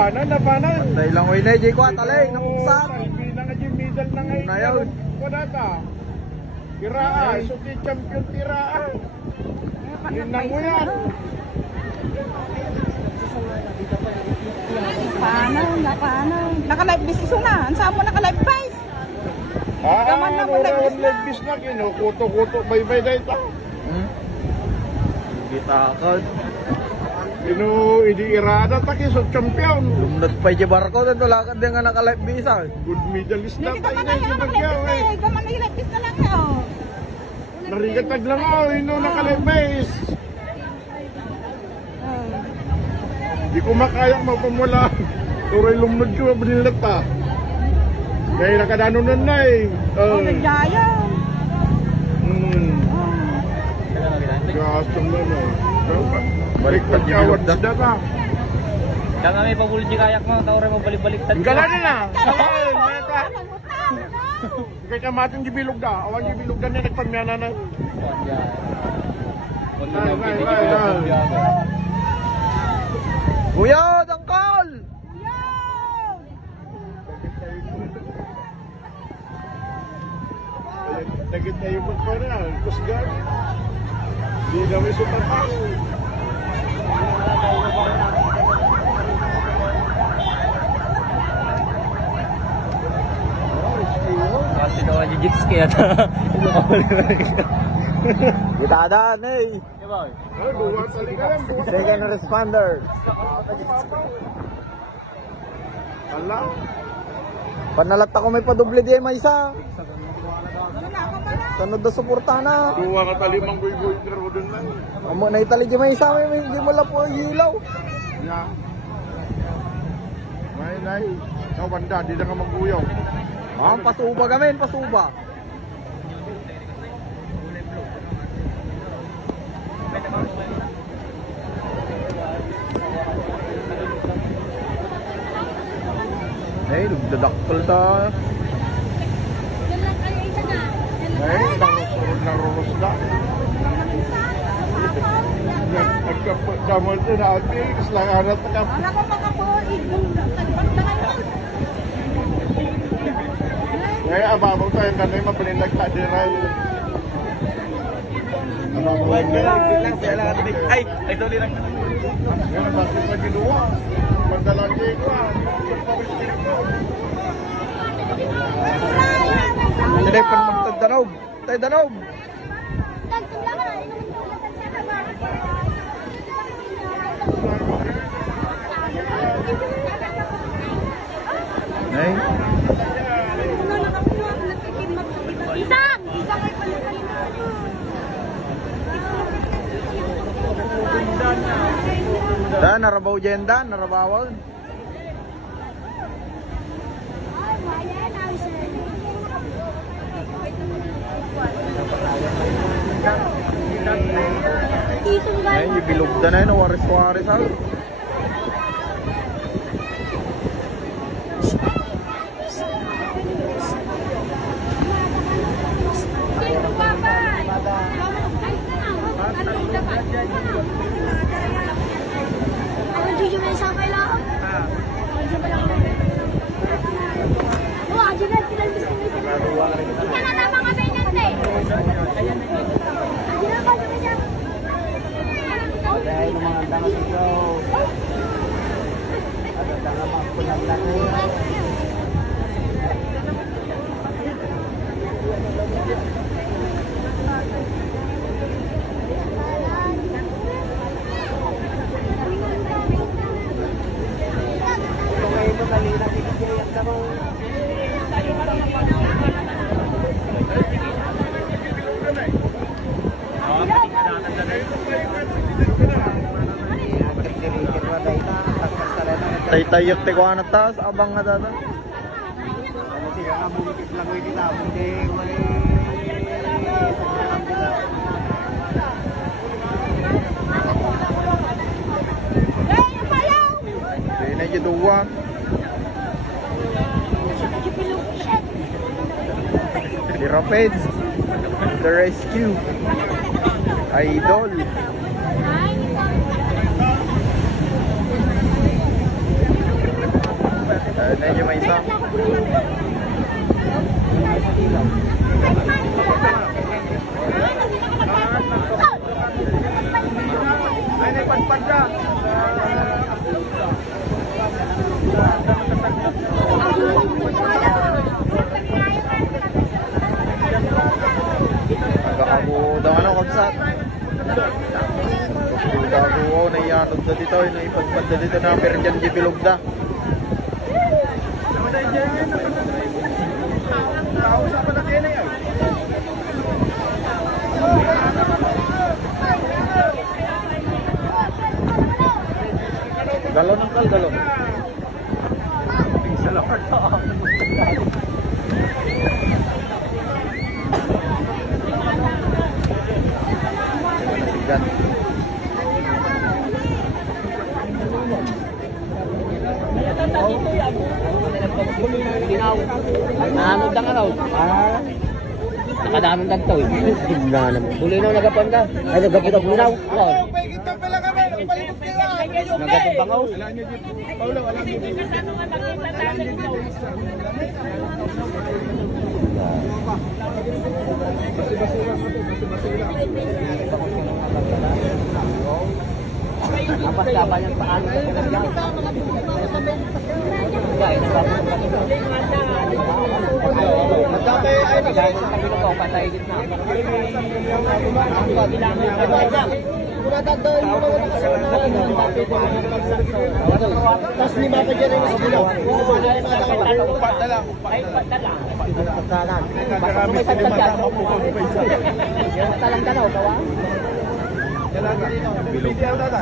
Napanan. Patay lang oy na jay ko atalay nakuksak. Bilang nga yung middle na ngayon. Na yun. Wadata. Tiraan. Suki champion tiraan. Yun na mo yan. Paano? Naka-live bis iso na. Ang saan mo naka-live bis? Gaman na mo live bis na. Kuto-kuto. Bye-bye na ito. Gitakad. Idi irada taki sa champion. Lumnat pa yung barko na tulakad din nga naka-live visa. Good medalist na tayo. Gaman na yung live bis na lang na oh. Narigatag lang oh. Ino naka-live base. Di ko makayang mapamula. Turay lumnod ko, binilat pa. Kaya nakadano nun na eh. Nagyaya. Gastom na na eh. Balik pa di bilog da. Kaya nga may pabulod di kayak mo, tao rin mo balik-baliktad. Ang gala na. Kaya kamatin di bilog da. Awan di bilog da na nagpamyana na. Kuya, dangkal! Nagit na yung magpana. Kusgan. Di na may supatang. Kasi daw ang jigs kaya Gitadaan eh. Second responder. Ala. Panalat ako may padoble di may isa. Tanod na suporta na. Duwa ka talimang boy-boy pero doon lang. Amo na italig may isa may hindi mo lapo ilaw. Ya. May. Ikaw banda, di na ka magbuyaw. Pasuba gamin, pasuba. Hey, dadakkel ta. Ay, naruros na. Nagkapagdamol na natin, kaslangarat na ka. Wala ko mga buhay. Ay, ababaw tayo kanay mapalinag na din ay. Ababaw Ay, ito lang. yan ang bakit na ginawa. Pagdalagi ko Hindi pa magtadanog. Tay danog. Nay. Dan narabaw jenda, narabawon. Ay, yung bilog na yun, waris-waris ha. Tay-tayot te ko anak tas abang nga dada. Hindi na yung duwa. The Rapids, the rescue, idol. Medyo may isa. Ay, naipadpad ka. Nagkakabuo daw ano, kabsat. Nagkakabuo, naiyanod na dito, naipagpad na dito na Perdian di Bilugda. Galon ang galon. Bigat. Naanod lang araw. Nakadanon lang to eh. Tignan naman. Bulinaw nagapan ka. Ay, nagapit ang bunaw. Oo. Nagapan bangaw. Apa siapa yang paan ke pengajian? Magkakay ay Jangan kami kau patay gitna. Tapos lima pa dyan yung bunaw. upat na lang. Pagkalan. May sagtag. Yan talang dalaw kawa. Bilog.